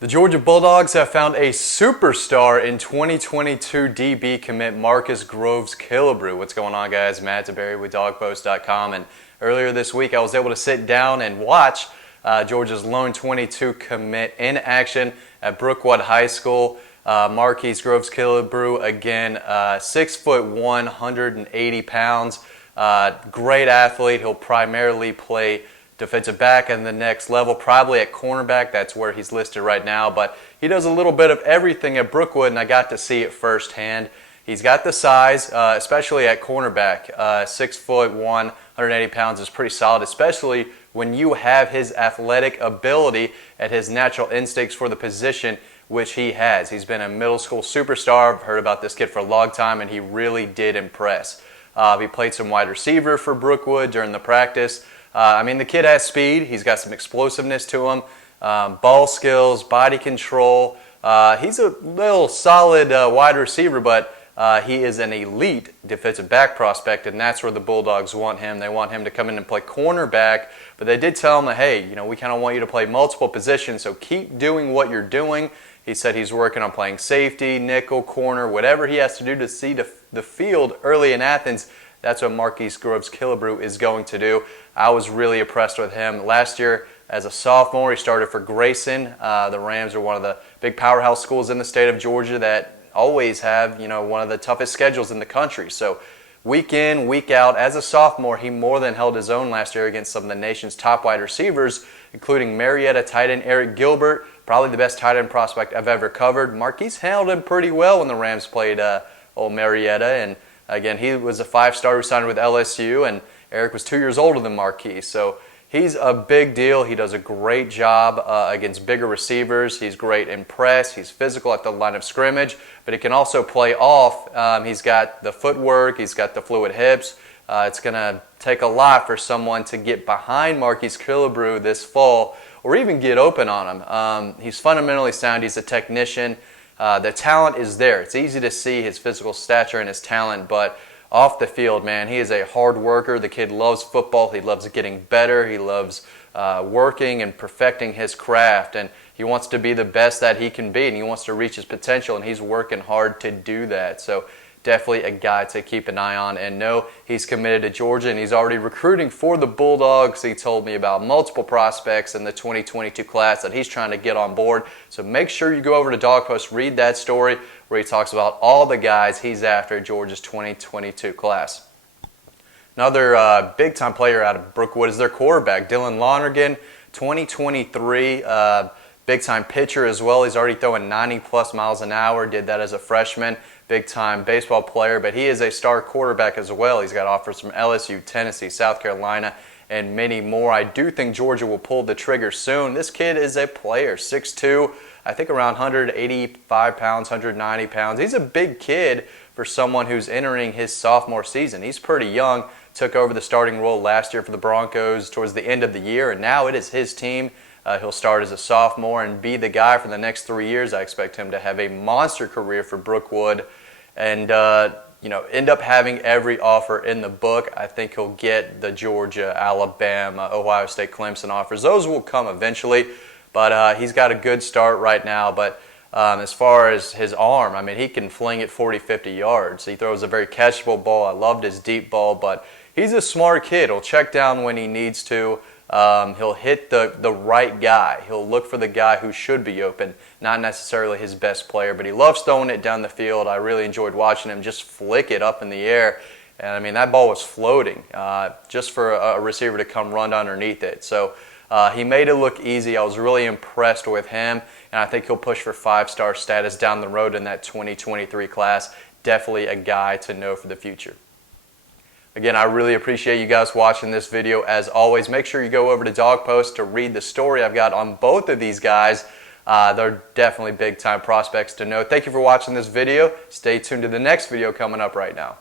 The Georgia Bulldogs have found a superstar in 2022 DB commit Marquis Groves-Killebrew. What's going on, guys? Matt DeBary with DawgPost.com, and earlier this week I was able to sit down and watch Georgia's lone 22 commit in action at Brookwood High School. Marquis Groves-Killebrew, again, 6'1", 180 pounds. Great athlete. He'll primarily play defensive back in the next level, probably at cornerback. That's where he's listed right now, but he does a little bit of everything at Brookwood, and I got to see it firsthand. He's got the size, especially at cornerback. 6'1", 180 pounds is pretty solid, especially when you have his athletic ability and his natural instincts for the position, which he has. He's been a middle school superstar. I've heard about this kid for a long time, and he really did impress. He played some wide receiver for Brookwood during the practice. The kid has speed. He's got some explosiveness to him, ball skills, body control. He's a little solid wide receiver, but he is an elite defensive back prospect, and that's where the Bulldogs want him. They want him to come in and play cornerback, but they did tell him that, hey, we kind of want you to play multiple positions, so keep doing what you're doing. He said he's working on playing safety, nickel, corner, whatever he has to do to see the field early in Athens. That's what Marquis Groves-Killebrew is going to do. I was really impressed with him. Last year, as a sophomore, he started for Grayson. The Rams are one of the big powerhouse schools in the state of Georgia that always have, one of the toughest schedules in the country. So week in, week out, as a sophomore, he more than held his own last year against some of the nation's top wide receivers, including Marietta tight end Eric Gilbert, probably the best tight end prospect I've ever covered. Marquis handled him pretty well when the Rams played old Marietta, and again, he was a five-star who signed with LSU, and Eric was 2 years older than Marquis. So he's a big deal. He does a great job against bigger receivers. He's great in press. He's physical at the line of scrimmage, but he can also play off. He's got the footwork. He's got the fluid hips. It's going to take a lot for someone to get behind Marquis Killebrew this fall or even get open on him. He's fundamentally sound. He's a technician. The talent is there. It's easy to see his physical stature and his talent, but off the field, man, he is a hard worker. The kid loves football. He loves getting better. He loves working and perfecting his craft, and he wants to be the best that he can be, and he wants to reach his potential, and he's working hard to do that. So definitely a guy to keep an eye on, and know he's committed to Georgia, and he's already recruiting for the Bulldogs. He told me about multiple prospects in the 2022 class that he's trying to get on board. So make sure you go over to Dawg Post, read that story where he talks about all the guys he's after Georgia's 2022 class. Another big-time player out of Brookwood is their quarterback, Dylan Lonergan, 2023 big-time pitcher as well. He's already throwing 90-plus miles an hour, did that as a freshman. Big-time baseball player, but he is a star quarterback as well. He's got offers from LSU, Tennessee, South Carolina, and many more. I do think Georgia will pull the trigger soon. This kid is a player, 6'2", I think around 185 pounds, 190 pounds. He's a big kid for someone who's entering his sophomore season. He's pretty young, took over the starting role last year for the Broncos towards the end of the year, and now it is his team. He'll start as a sophomore and be the guy for the next 3 years. I expect him to have a monster career for Brookwood and end up having every offer in the book. I think he'll get the Georgia, Alabama, Ohio State, Clemson offers. Those will come eventually, but he's got a good start right now. But as far as his arm, he can fling it 40, 50 yards. He throws a very catchable ball. I loved his deep ball, but he's a smart kid. He'll check down when he needs to. He'll hit the right guy. He'll look for the guy who should be open, not necessarily his best player, but he loves throwing it down the field. I really enjoyed watching him just flick it up in the air. And that ball was floating just for a receiver to come run underneath it. So he made it look easy. I was really impressed with him, and I think he'll push for five-star status down the road in that 2023 class. Definitely a guy to know for the future. Again, I really appreciate you guys watching this video. As always, make sure you go over to Dawg Post to read the story I've got on both of these guys. They're definitely big-time prospects to know. Thank you for watching this video. Stay tuned to the next video coming up right now.